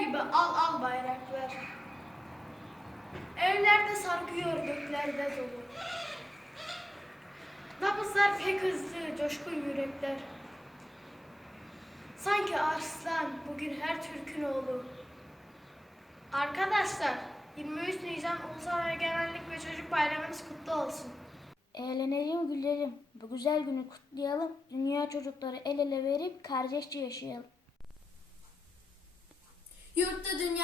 gibi al al bayraklar. Evlerde sarkıyor göklerde dolu. Nabızlar pek hızlı, coşkun yürekler. Sanki arslan bugün her Türk'ün oğlu. Arkadaşlar 23 Nisan Ulusal Egemenlik ve Çocuk Bayramınız kutlu olsun. Eğlenelim, gülelim. Bu güzel günü kutlayalım. Dünya çocukları el ele verip kardeşçe yaşayalım.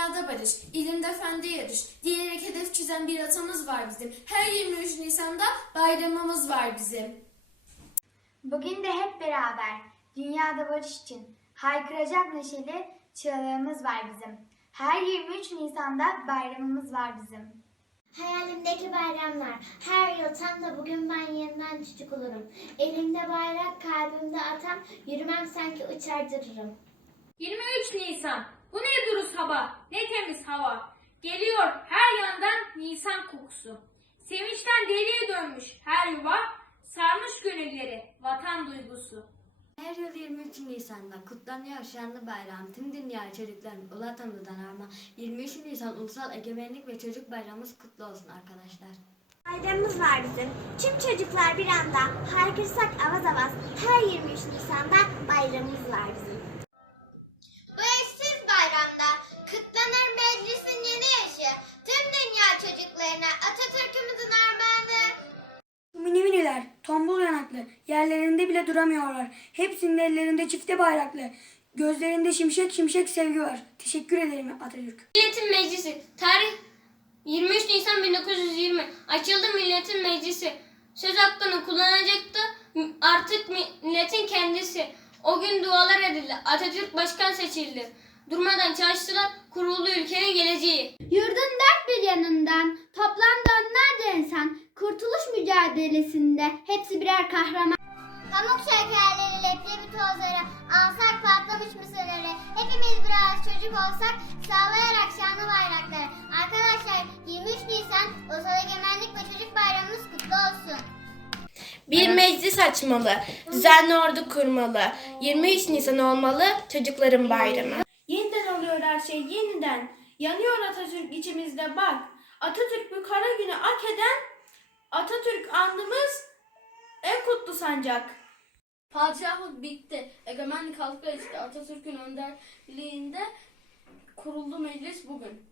Dünyada barış, ilimde fende yarış diyerek hedef çizen bir atamız var bizim. Her 23 Nisan'da bayramımız var bizim. Bugün de hep beraber dünyada barış için haykıracak neşeli çığlığımız var bizim. Her 23 Nisan'da bayramımız var bizim. Hayalimdeki bayramlar. Her yıl tam da bugün ben yeniden çocuk olurum. Elimde bayrak, kalbimde atam, yürümem sanki uçar dururum. 23 Nisan. Bu ne duruz hava, ne temiz hava. Geliyor her yandan Nisan kokusu. Sevinçten deliye dönmüş her yuva, sarmış gönülleri vatan duygusu. Her yıl 23 Nisan'da kutlanıyor şanlı bayram. Tüm dünya çocukların ulu atamızdan arma. 23 Nisan Ulusal Egemenlik ve Çocuk Bayramımız kutlu olsun arkadaşlar. Bayramımız var bizim. Tüm çocuklar bir anda haykırsak avaz avaz. Her 23 Nisan'da bayramımız var bizim. Yerlerinde bile duramıyorlar. Hepsinin ellerinde çifte bayraklı. Gözlerinde şimşek şimşek sevgi var. Teşekkür ederim Atatürk. Milletin Meclisi. Tarih 23 Nisan 1920. Açıldı Milletin Meclisi. Söz hakkını kullanacaktı artık milletin kendisi. O gün dualar edildi. Atatürk başkan seçildi. Durmadan çalıştılar, kuruldu ülkenin geleceği. Yurdun dört bir yanından toplamda onlarca insan kurtuluş mücadelesinde hepsi birer kahraman. Pamuk şekerleri, leblebi tozları, alsak patlamış mısırları, hepimiz biraz çocuk olsak sağlayarak şanlı bayrakları. Arkadaşlar 23 Nisan Ulusal Egemenlik ve Çocuk Bayramımız kutlu olsun. Bir meclis açmalı, düzenli ordu kurmalı. 23 Nisan olmalı çocukların bayramı. Yeniden oluyor her şey yeniden. Yanıyor Atatürk içimizde bak. Atatürk bu kara günü ak eden Atatürk andımız en kutlu sancak. Padişahlık bitti. Egemenlik halka işte Atatürk'ün önderliğinde kuruldu meclis bugün.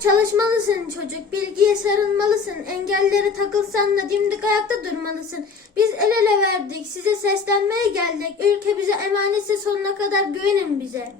Çalışmalısın çocuk, bilgiye sarılmalısın. Engelleri takılsan da dimdik ayakta durmalısın. Biz el ele verdik, size seslenmeye geldik. Ülke bize emanetse sonuna kadar güvenin bize.